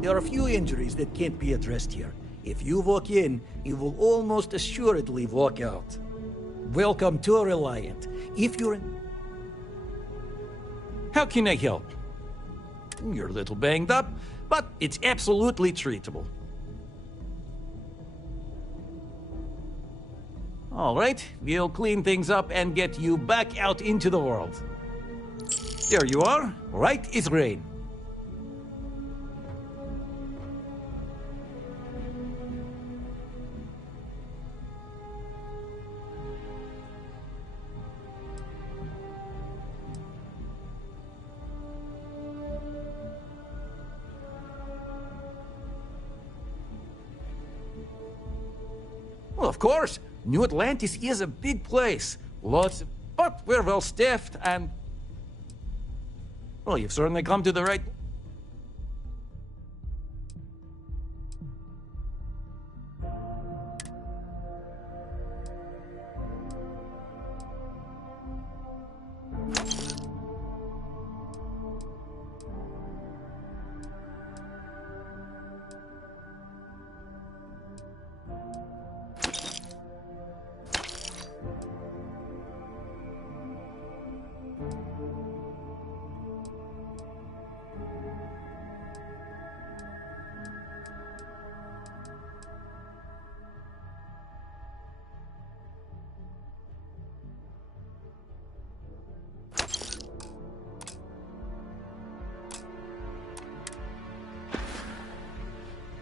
There are a few injuries that can't be addressed here. If you walk in, you will almost assuredly walk out. Welcome to Reliant. If you're in... How can I help? You're a little banged up, but it's absolutely treatable. All right, we'll clean things up and get you back out into the world. There you are, right as rain. Well, of course, New Atlantis is a big place. But we're well staffed and... Well, you've certainly come to the right...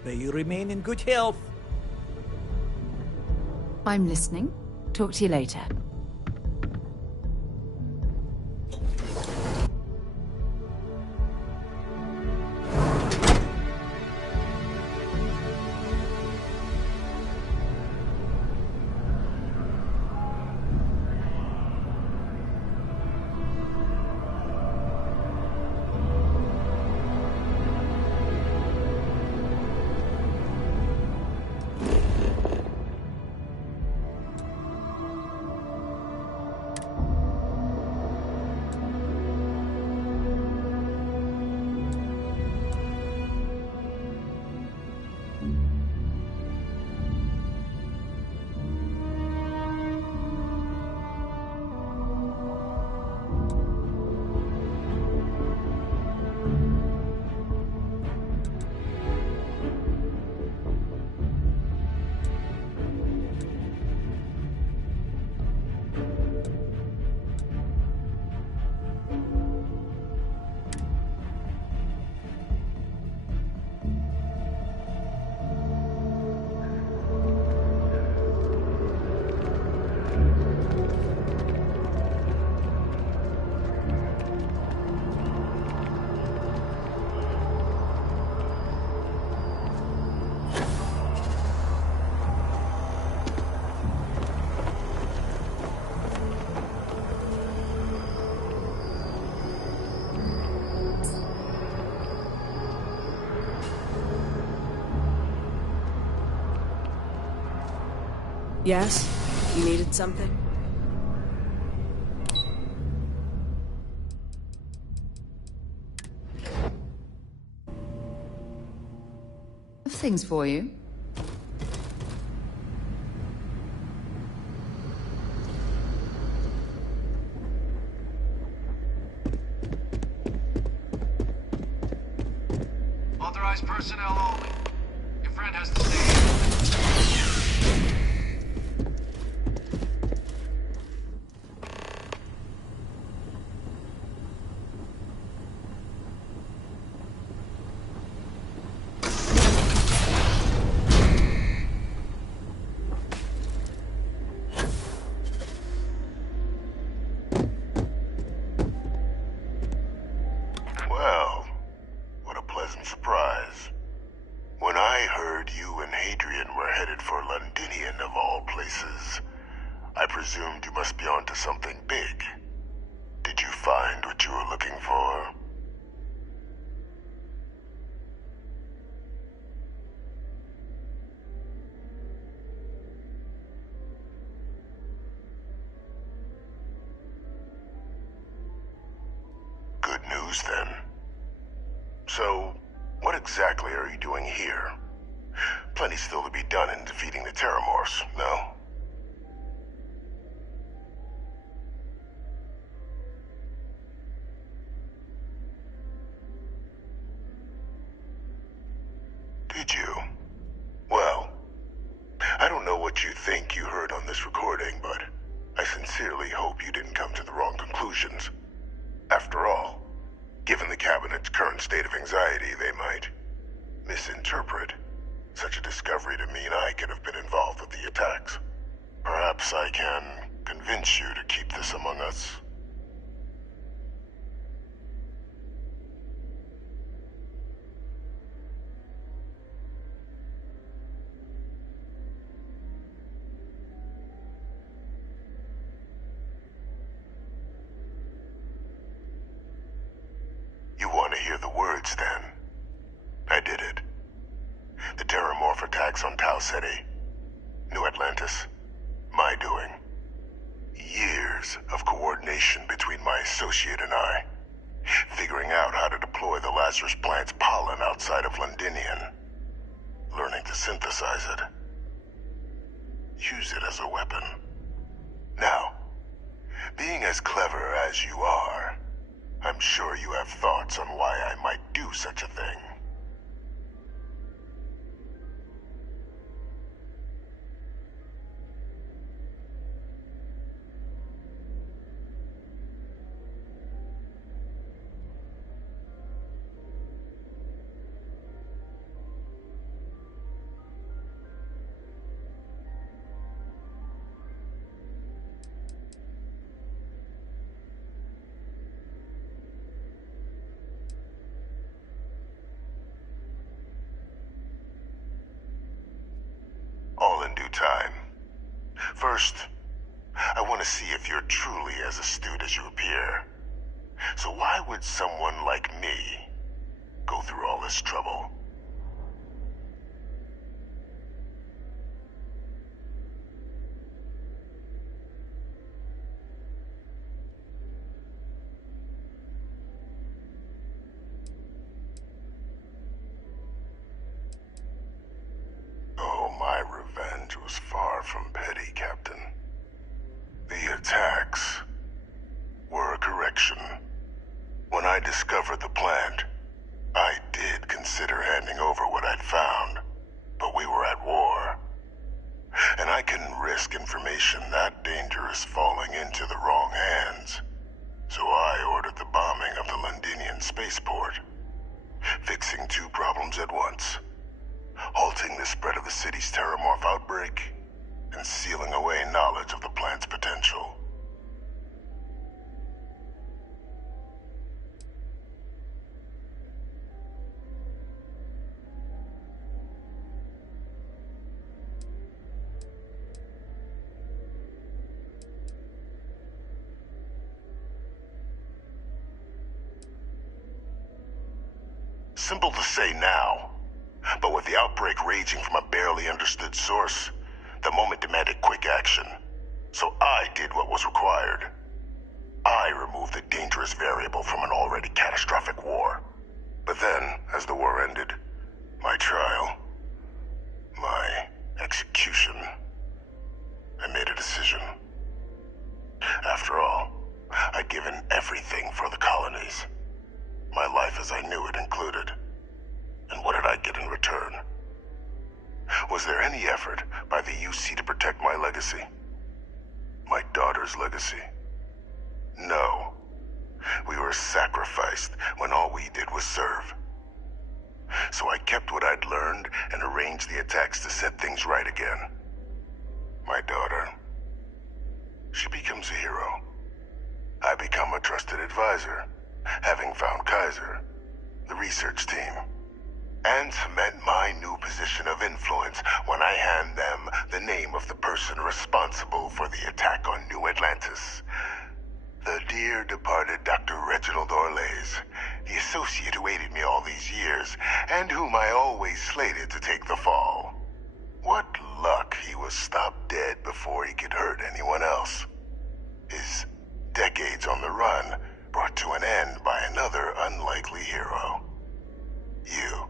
May you remain in good health. I'm listening. Talk to you later. Yes? You needed something? Have things for you. Authorized personnel only. Your friend has to stay. Well, what a pleasant surprise. When I heard you and Hadrian were headed for Londinian of all places, I presumed you must be onto something big. Did you find what you were looking for? Good news, then. So, What exactly are you doing here? Plenty still to be done in defeating the Terramorphs, no? Did you? Well, I don't know what you think you heard on this recording, but I sincerely hope you didn't come to the wrong conclusions. After all, given the Cabinet's current state of anxiety, they might misinterpret such a discovery to mean I could have been involved with the attacks. Perhaps I can convince you to keep this among us. You want to hear the words, then? I did it. The Terramorph attacks on Tau Ceti, New Atlantis, my doing. Years of coordination between my associate and I, figuring out how to deploy the Lazarus plant's pollen outside of Londinian, learning to synthesize it, use it as a weapon. Now, being as clever as you are, I'm sure you have thoughts on why I might do such a thing. All in due time. First, I want to see if you're truly as astute as you appear. So why would someone like me go through all this trouble? Oh, my revenge was far from petty, Captain. The attacks were a correction. When I discovered the plant, I did consider handing over what I'd found, but we were at war. And I couldn't risk information that dangerous falling into the wrong hands. So I ordered the bombing of the Londinian spaceport, fixing two problems at once. Halting the spread of the city's Terramorph outbreak, and sealing away knowledge of the plant's potential. Simple to say now, but with the outbreak raging from a barely understood source, the moment demanded quick action. So I did what was required. I removed the dangerous variable from an already catastrophic war. But then, as the war ended, my trial, my execution, I made a decision. After all, I'd given everything for the colonies. My life as I knew it included. And what did I get in return? Was there any effort by the UC to protect my legacy? My daughter's legacy? No. We were sacrificed when all we did was serve. So I kept what I'd learned and arranged the attacks to set things right again. My daughter, she becomes a hero. I become a trusted advisor, having found Kaiser, the research team, and cement my new position of influence when I hand them the name of the person responsible for the attack on New Atlantis. The dear departed Dr. Reginald Orlays, the associate who aided me all these years, and whom I always slated to take the fall. What luck he was stopped dead before he could hurt anyone else. His decades on the run brought to an end by another unlikely hero. You.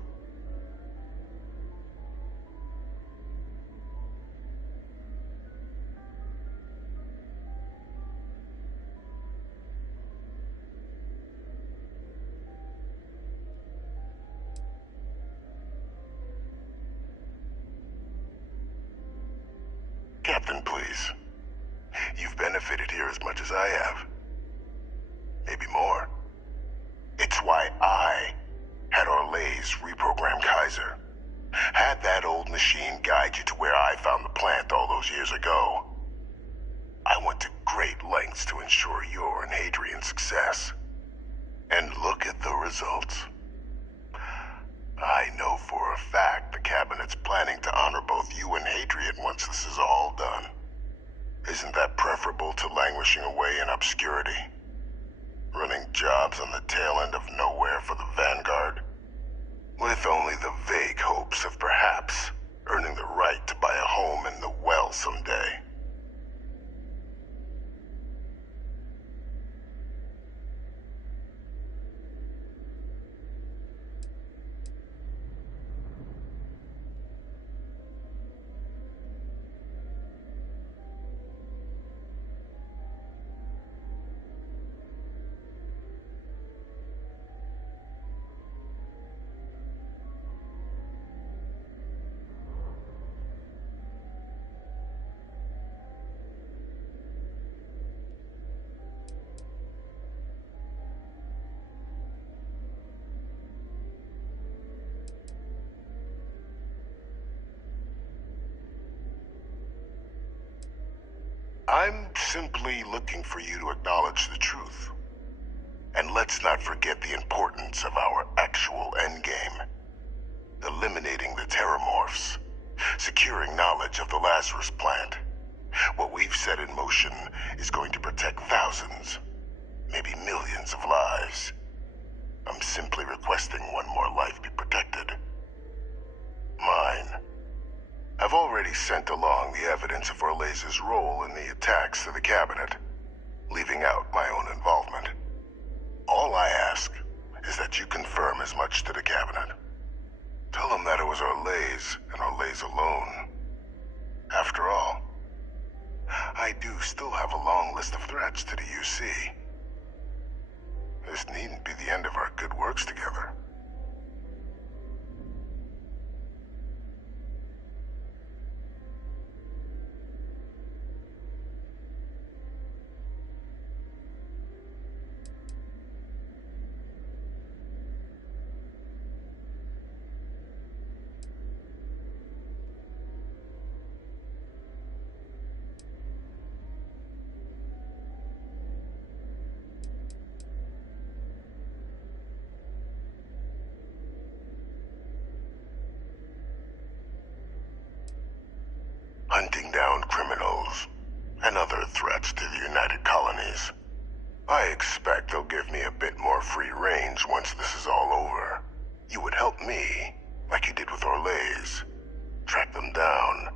lived here as much as I have. Maybe more. It's why I had Orlays reprogram Kaiser. Had that old machine guide you to where I found the plant all those years ago. I went to great lengths to ensure your and Hadrian's success. And look at the results. I know for a fact the Cabinet's planning to honor both you and Hadrian once this is all done. Isn't that preferable to languishing away in obscurity? Running jobs on the tail end of nowhere for the Vanguard? With only the vague hopes of perhaps earning the right to buy a home in the well someday. I'm simply looking for you to acknowledge the truth. And let's not forget the importance of our actual endgame. Eliminating the Terramorphs. Securing knowledge of the Lazarus plant. What we've set in motion is going to protect thousands, maybe millions of lives. I'm simply requesting one more life be protected. Mine. I've already sent along the evidence of Orlays' role in the attacks to the Cabinet, leaving out my own involvement. All I ask is that you confirm as much to the Cabinet. Tell them that it was Orlays and Orlays alone. After all, I do still have a long list of threats to the UC. This needn't be the end of our good works together. Hunting down criminals and other threats to the United Colonies. I expect they'll give me a bit more free range once this is all over. You would help me, like you did with Orlays. Track them down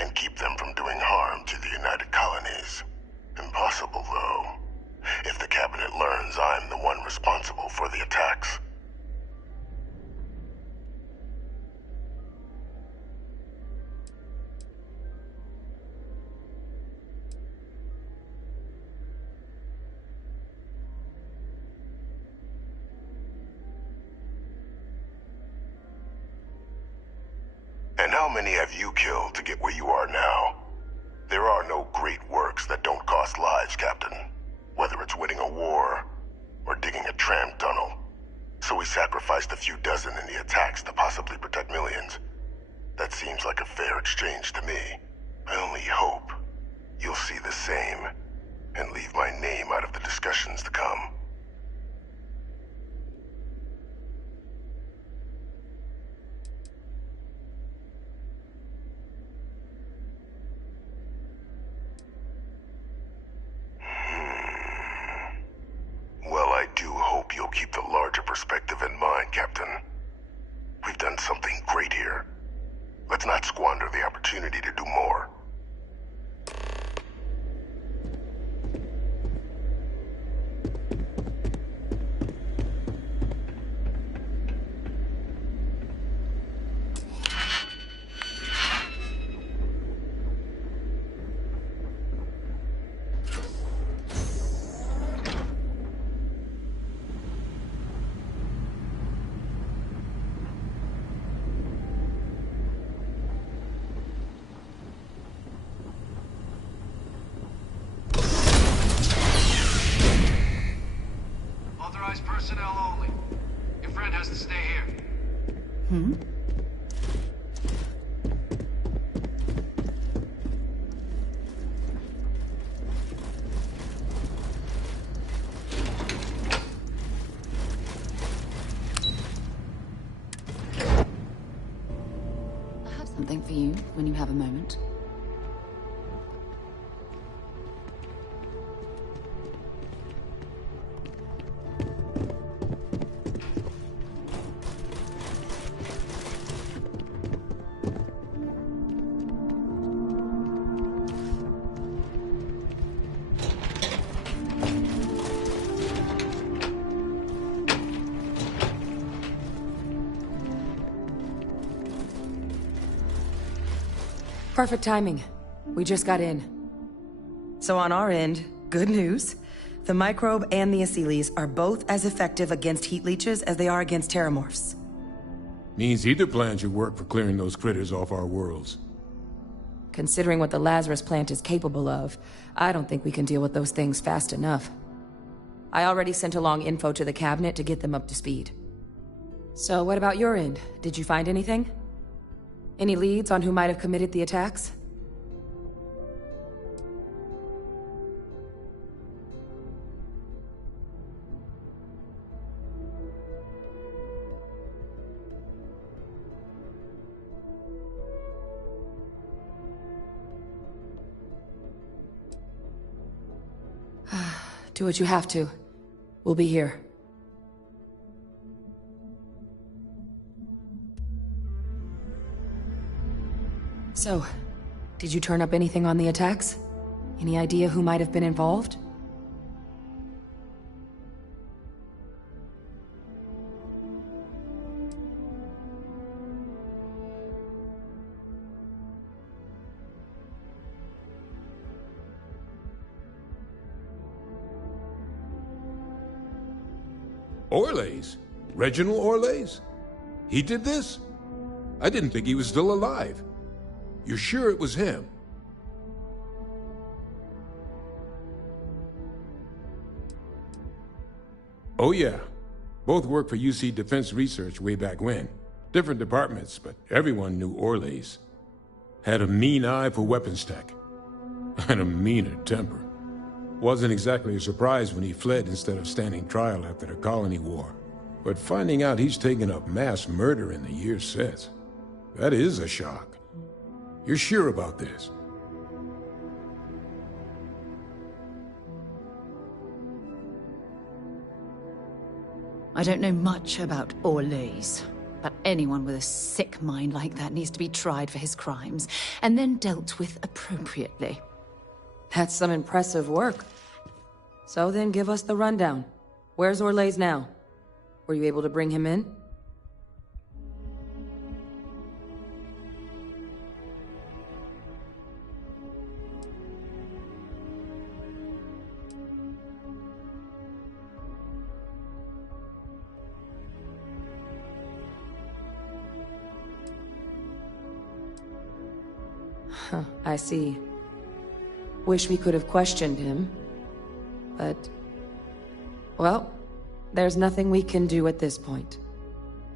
and keep them from doing harm to the United Colonies. Impossible, though, if the Cabinet learns I'm the one responsible for the attacks. And how many have you killed to get where you are now? There are no great works that don't cost lives, Captain. Whether it's winning a war, or digging a tram tunnel. So we sacrificed a few dozen in the attacks to possibly protect millions. That seems like a fair exchange to me. I only hope you'll see the same, and leave my name out of the discussions to come. Well, I do hope you'll keep the larger perspective in mind, Captain. We've done something great here. Let's not squander the opportunity to do more. has to stay here. Hmm? I have something for you when you have a moment. Perfect timing. We just got in. So on our end, good news. The microbe and the Asylees are both as effective against heat leeches as they are against terramorphs. Means either plan should work for clearing those critters off our worlds. Considering what the Lazarus plant is capable of, I don't think we can deal with those things fast enough. I already sent along info to the cabinet to get them up to speed. So what about your end? Did you find anything? Any leads on who might have committed the attacks? Do what you have to. We'll be here. So, did you turn up anything on the attacks? Any idea who might have been involved? Orlays? Reginald Orlays? He did this? I didn't think he was still alive. You're sure it was him? Oh yeah. Both worked for UC Defense Research way back when. Different departments, but everyone knew Orlays. Had a mean eye for weapons tech. And a meaner temper. Wasn't exactly a surprise when he fled instead of standing trial after the colony war. But finding out he's taken up mass murder in the years since, that is a shock. You're sure about this? I don't know much about Orlays, but anyone with a sick mind like that needs to be tried for his crimes, and then dealt with appropriately. That's some impressive work. So then give us the rundown. Where's Orlays now? Were you able to bring him in? Huh, I see. Wish we could have questioned him. But... well, there's nothing we can do at this point.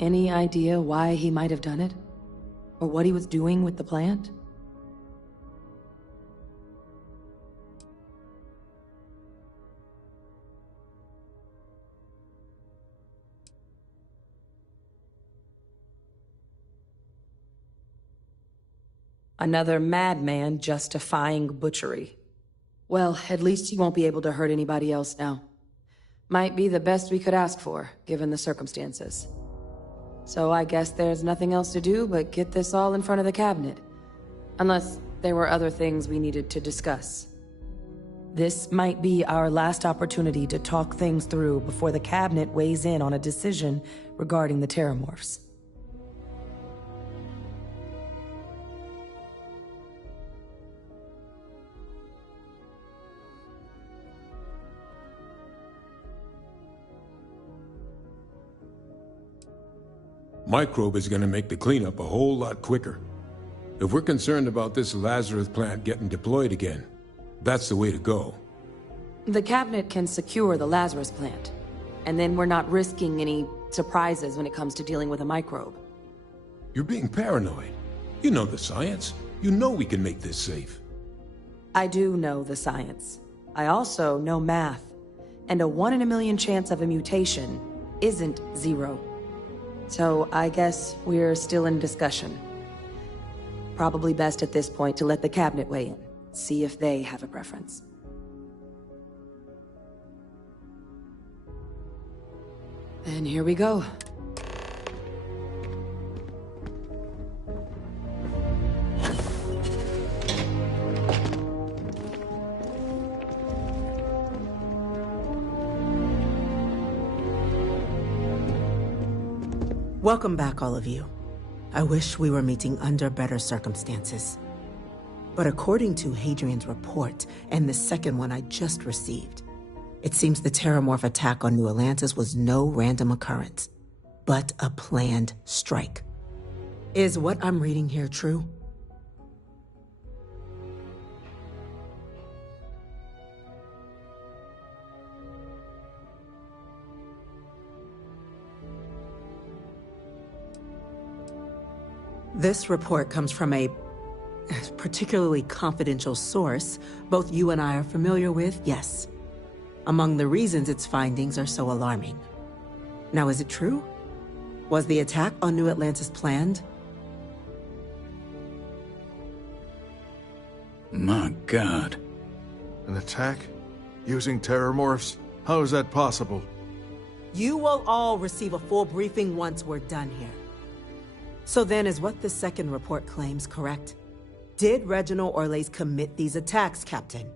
Any idea why he might have done it? Or what he was doing with the plant? Another madman justifying butchery. Well, at least he won't be able to hurt anybody else now. Might be the best we could ask for, given the circumstances. So I guess there's nothing else to do but get this all in front of the cabinet. Unless there were other things we needed to discuss. This might be our last opportunity to talk things through before the cabinet weighs in on a decision regarding the terramorphs. Microbe is gonna make the cleanup a whole lot quicker. If we're concerned about this Lazarus plant getting deployed again, that's the way to go. The cabinet can secure the Lazarus plant, and then we're not risking any surprises when it comes to dealing with a microbe. You're being paranoid. You know the science. You know we can make this safe. I do know the science. I also know math. And a 1 in a million chance of a mutation isn't 0. So I guess we're still in discussion. Probably best at this point to let the cabinet weigh in, see if they have a preference. And here we go. Welcome back, all of you. I wish we were meeting under better circumstances. But according to Hadrian's report, and the second one I just received, it seems the Terramorph attack on New Atlantis was no random occurrence, but a planned strike. Is what I'm reading here true? This report comes from a particularly confidential source both you and I are familiar with, yes. Among the reasons its findings are so alarming. Now, is it true? Was the attack on New Atlantis planned? My God. An attack? Using terramorphs? How is that possible? You will all receive a full briefing once we're done here. So then, is what the second report claims correct? Did Reginald Orles commit these attacks, Captain?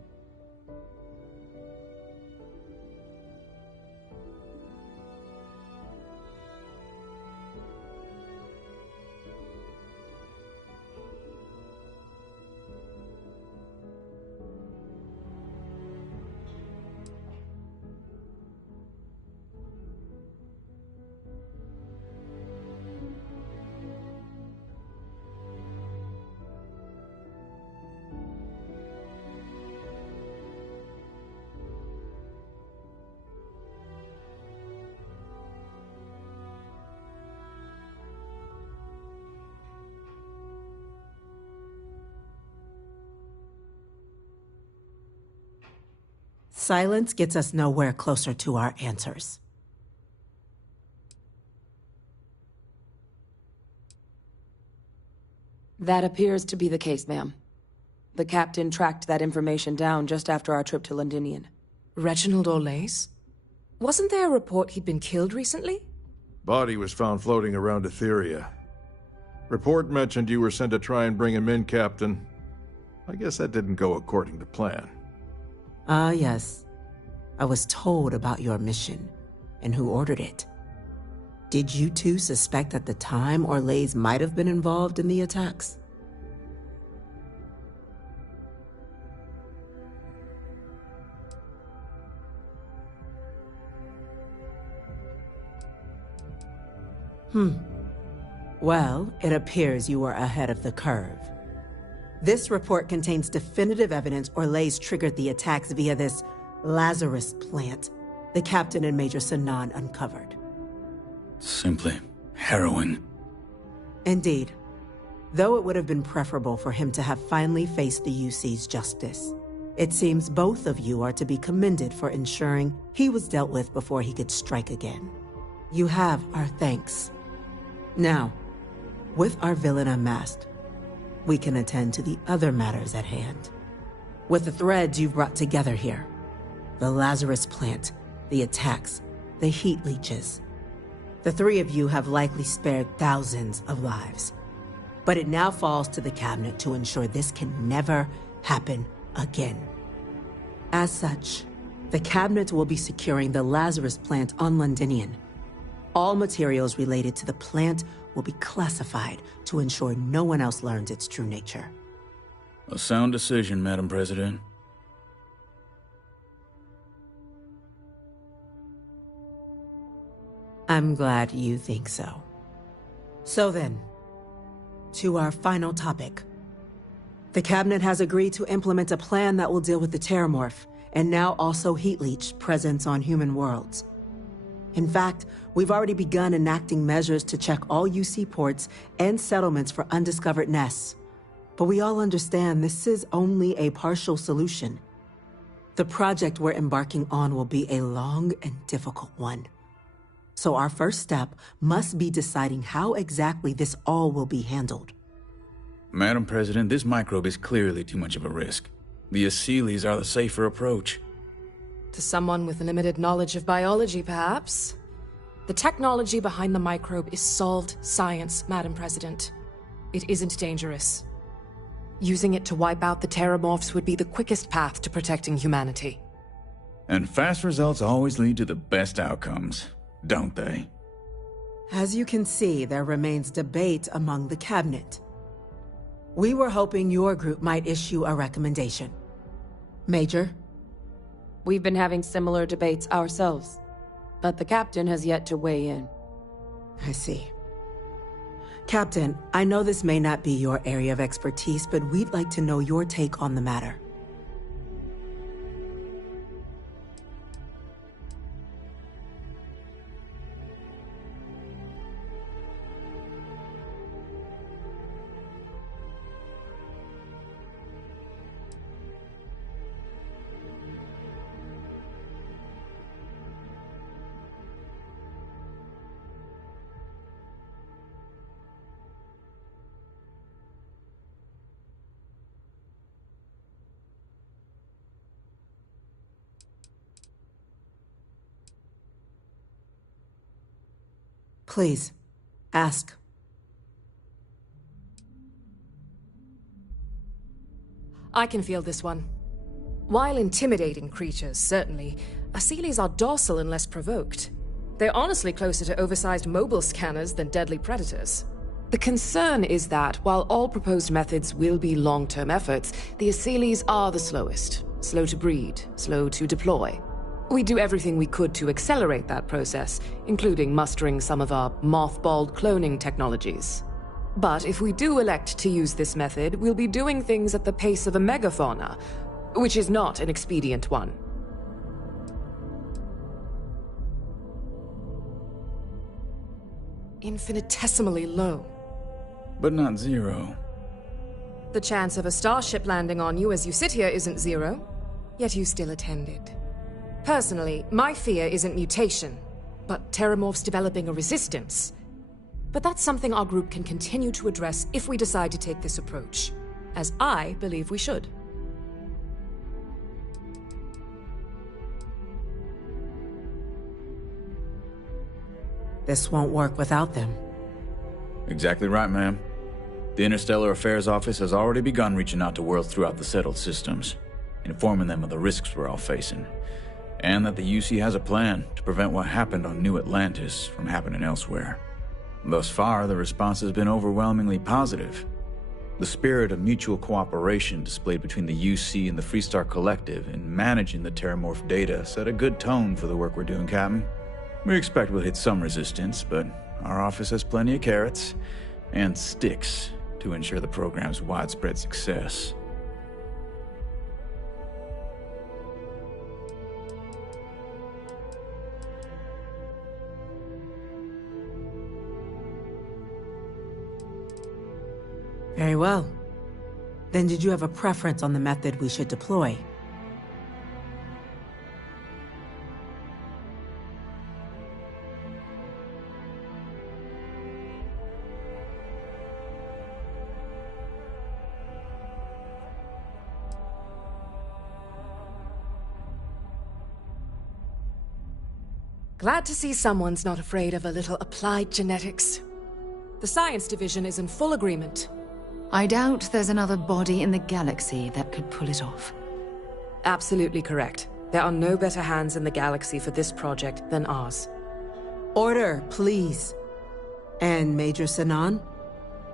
Silence gets us nowhere closer to our answers. That appears to be the case, ma'am. The captain tracked that information down just after our trip to Londinian. Reginald Orles? Wasn't there a report he'd been killed recently? Body was found floating around Etheria. Report mentioned you were sent to try and bring him in, Captain. I guess that didn't go according to plan. Ah, yes. I was told about your mission and who ordered it. Did you two suspect at the time Orles might have been involved in the attacks? Well, it appears you were ahead of the curve. This report contains definitive evidence Orles triggered the attacks via this Lazarus plant the captain and Major Sanan uncovered. Simply harrowing. Indeed. Though it would have been preferable for him to have finally faced the UC's justice. It seems both of you are to be commended for ensuring he was dealt with before he could strike again. You have our thanks. Now, with our villain unmasked, we can attend to the other matters at hand. With the threads you've brought together here, the Lazarus plant, the attacks, the heat leeches, the three of you have likely spared thousands of lives. But it now falls to the cabinet to ensure this can never happen again. As such, the cabinet will be securing the Lazarus plant on Londinian. All materials related to the plant will be classified to ensure no one else learns its true nature. A sound decision, Madam President. I'm glad you think so. So then, to our final topic. The cabinet has agreed to implement a plan that will deal with the Terramorph, and now also Heat Leech presence on human worlds. In fact, we've already begun enacting measures to check all UC ports and settlements for undiscovered nests. But we all understand this is only a partial solution. The project we're embarking on will be a long and difficult one. So our first step must be deciding how exactly this all will be handled. Madam President, this microbe is clearly too much of a risk. The Aseles are the safer approach. To someone with limited knowledge of biology, perhaps. The technology behind the microbe is solved science, Madam President. It isn't dangerous. Using it to wipe out the Terramorphs would be the quickest path to protecting humanity. And fast results always lead to the best outcomes, don't they? As you can see, there remains debate among the cabinet. We were hoping your group might issue a recommendation. Major? We've been having similar debates ourselves, but the captain has yet to weigh in. I see. Captain, I know this may not be your area of expertise, but we'd like to know your take on the matter. Please, ask. I can feel this one. While intimidating creatures, certainly, Aseles are docile unless provoked. They're honestly closer to oversized mobile scanners than deadly predators. The concern is that, while all proposed methods will be long-term efforts, the Aseles are the slowest. Slow to breed, slow to deploy. We do everything we could to accelerate that process, including mustering some of our mothballed cloning technologies. But if we do elect to use this method, we'll be doing things at the pace of a megafauna, which is not an expedient one. Infinitesimally low. But not zero. The chance of a starship landing on you as you sit here isn't zero, yet you still attended. Personally, my fear isn't mutation, but Terramorphs developing a resistance. But that's something our group can continue to address if we decide to take this approach, as I believe we should. This won't work without them. Exactly right, ma'am. The Interstellar Affairs Office has already begun reaching out to worlds throughout the settled systems, informing them of the risks we're all facing, and that the UC has a plan to prevent what happened on New Atlantis from happening elsewhere. Thus far, the response has been overwhelmingly positive. The spirit of mutual cooperation displayed between the UC and the Freestar Collective in managing the Terramorph data set a good tone for the work we're doing, Captain. We expect we'll hit some resistance, but our office has plenty of carrots and sticks to ensure the program's widespread success. Very well. Then did you have a preference on the method we should deploy? Glad to see someone's not afraid of a little applied genetics. The science division is in full agreement. I doubt there's another body in the galaxy that could pull it off. Absolutely correct. There are no better hands in the galaxy for this project than ours. Order, please. And Major Sinan?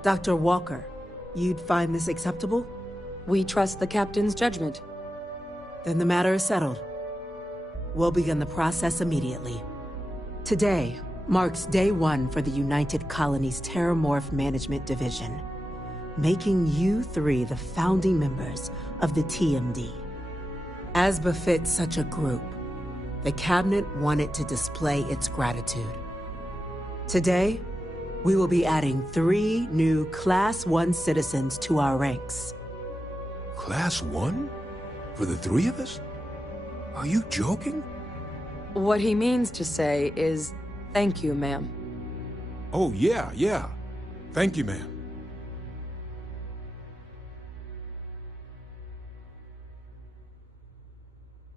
Dr. Walker, you'd find this acceptable? We trust the captain's judgment. Then the matter is settled. We'll begin the process immediately. Today marks day one for the United Colonies Terramorph Management Division, making you three the founding members of the TMD. As befits such a group, the Cabinet wanted to display its gratitude. Today, we will be adding 3 new Class 1 citizens to our ranks. Class 1? For the 3 of us? Are you joking? What he means to say is, thank you, ma'am. Oh, yeah. Thank you, ma'am.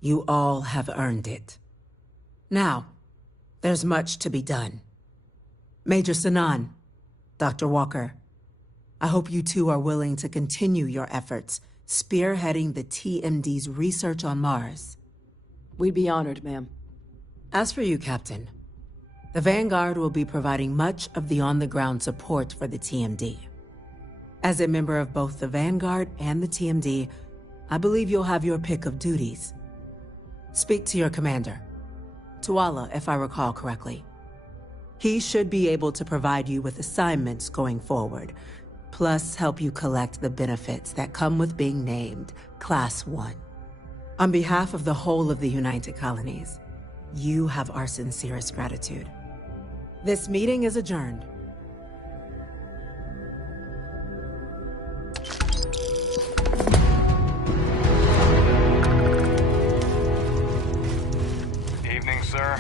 You all have earned it. Now, there's much to be done. Major Sanan, Dr. Walker, I hope you two are willing to continue your efforts spearheading the TMD's research on Mars. We'd be honored, ma'am. As for you, Captain, the Vanguard will be providing much of the on-the-ground support for the TMD. As a member of both the Vanguard and the TMD, I believe you'll have your pick of duties. Speak to your commander, Tuala, if I recall correctly. He should be able to provide you with assignments going forward, plus help you collect the benefits that come with being named Class 1. On behalf of the whole of the United Colonies, you have our sincerest gratitude. This meeting is adjourned. Evening, sir.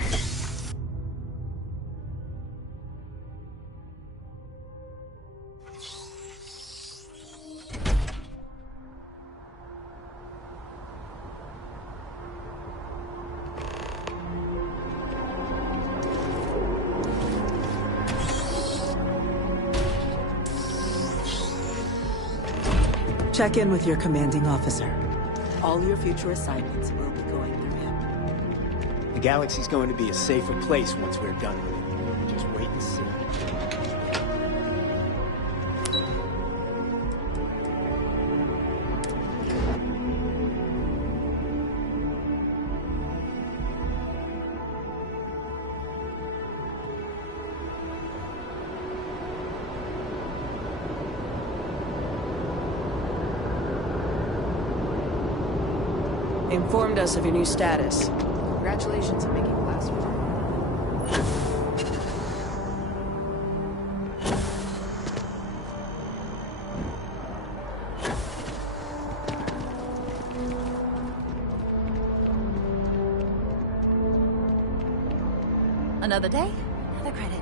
Check in with your commanding officer. All your future assignments will be going through him. The galaxy's going to be a safer place once we're done with it. Just wait and see. Informed us of your new status. Congratulations on making Class 1. Another day, another credit.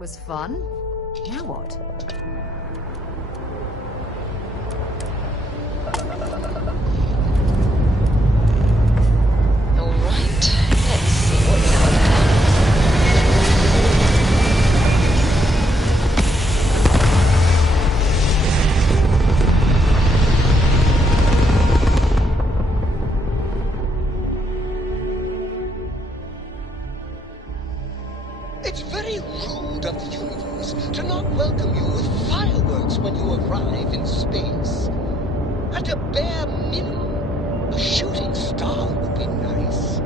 Was fun? Now what? All right, let's see what's out there. It's very rude of the universe to not welcome you with fireworks when you arrive in space. At a bare minimum, a shooting star would be nice.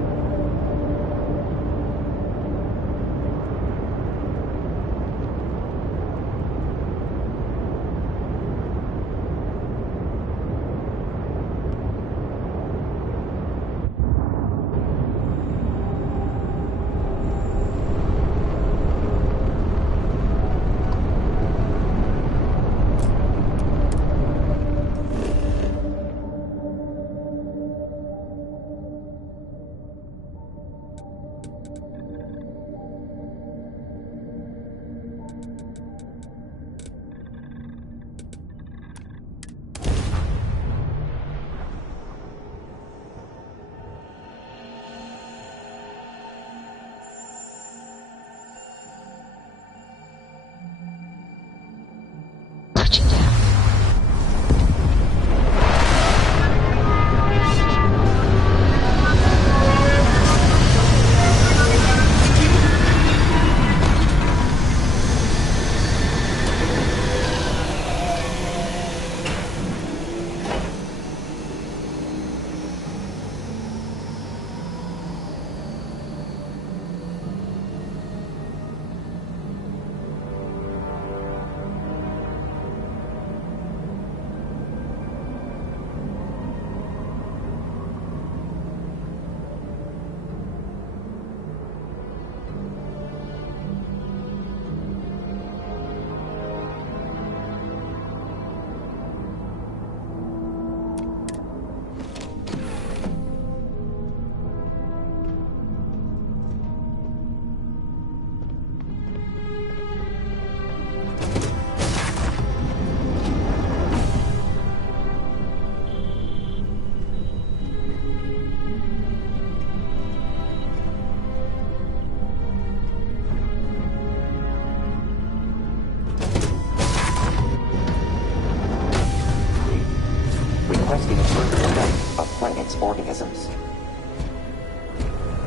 requesting a further study of planet's organisms.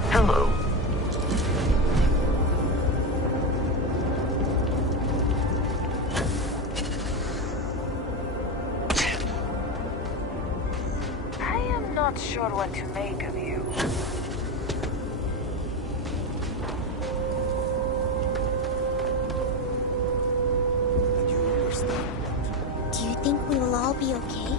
Hello. I am not sure what to make of you. Do you think we will all be okay?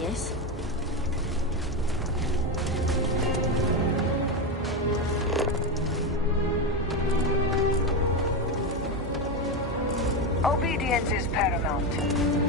Yes? Obedience is paramount.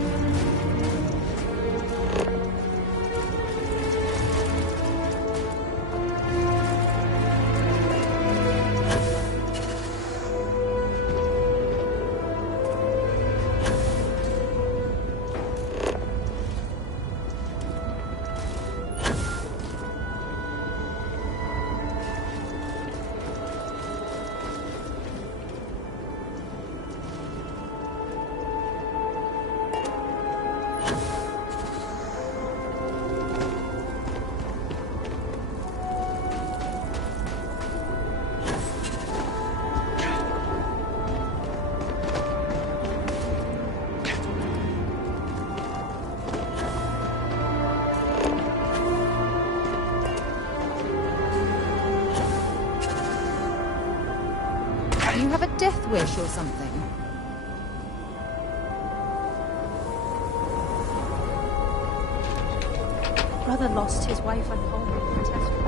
You have a death wish or something? Brother lost his wife and home. Fantastic.